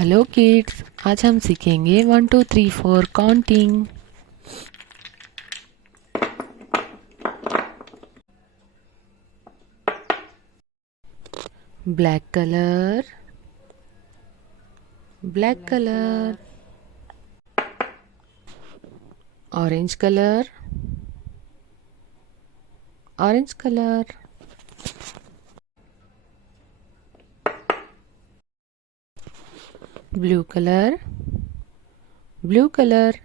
Hello kids, आज हम सीखेंगे 1 2 3 4 counting. Black colour, black colour, orange colour, orange colour, blue colour, blue colour,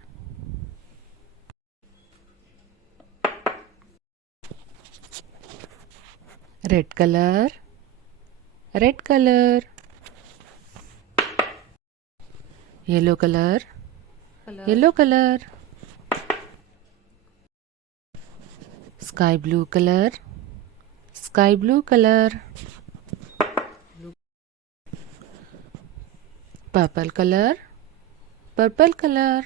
red colour, red colour, yellow colour, yellow colour, sky blue colour, sky blue colour, purple colour, purple colour,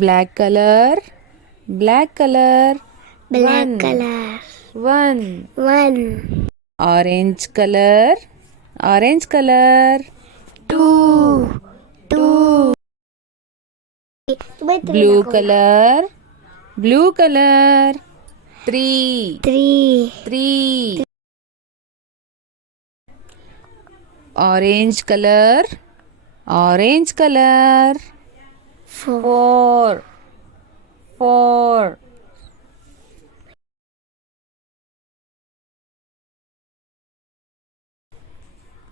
black colour, black colour, black color, one, one, orange color, orange color, two, two, blue color, blue color, three, three, three, orange color, orange color, four, four, four,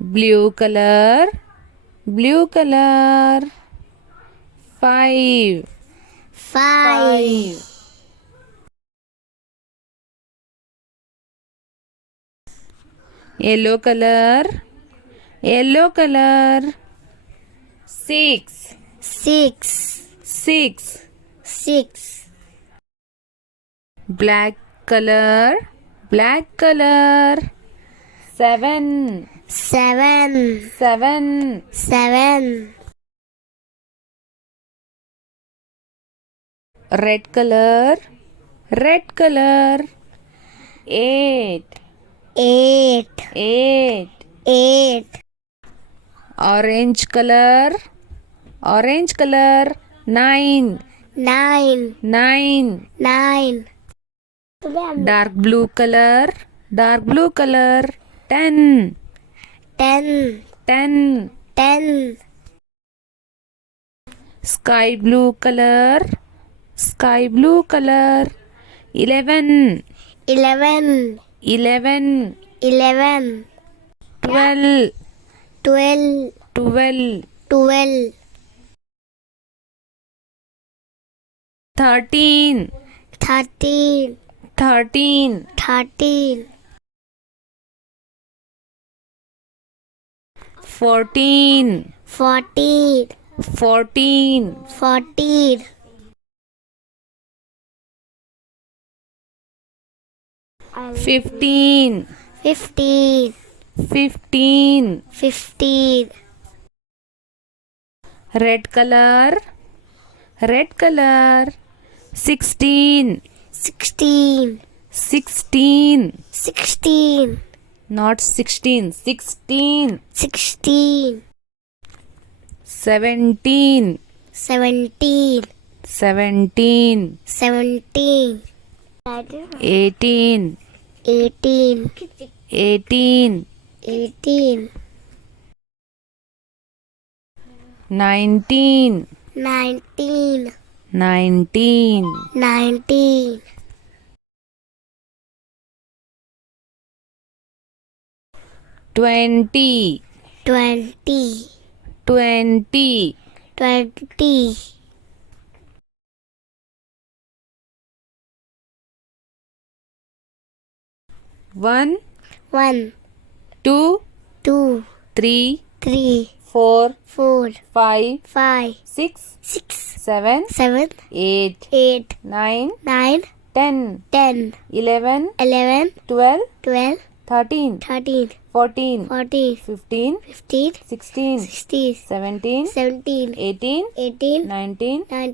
blue color, blue color, five, five, yellow color, yellow color, six, six, six, six, black color, black color, seven, seven, seven, seven, red color, red color, eight, eight, eight, eight, orange color, orange color, nine, nine, nine, nine, dark blue color, ten, ten, ten, ten, sky blue color, 11, 11, 11, 11, 12, 12, 12, 12, 13, 13, 13, 13, 14, 14, 14, 14, 15, 15, 15, 15, red color, 16, 16, 16, 16, not 16, 16, 16, 17, 17, 17, 17, 18, 18, 18, 18, 19, 19, 19, 19, 20, 20, 20, 20, 1, 1, 2, 2, 3, 3, 4, 4, 5, 5, 6, 6, 7, 7, 8, 8, 9, 9, 10, 10, 11, 11, 12, 12, 13, 13, 14, 14, 15, 15, 16, 16, 17, 17, 18, 18, 19, 19,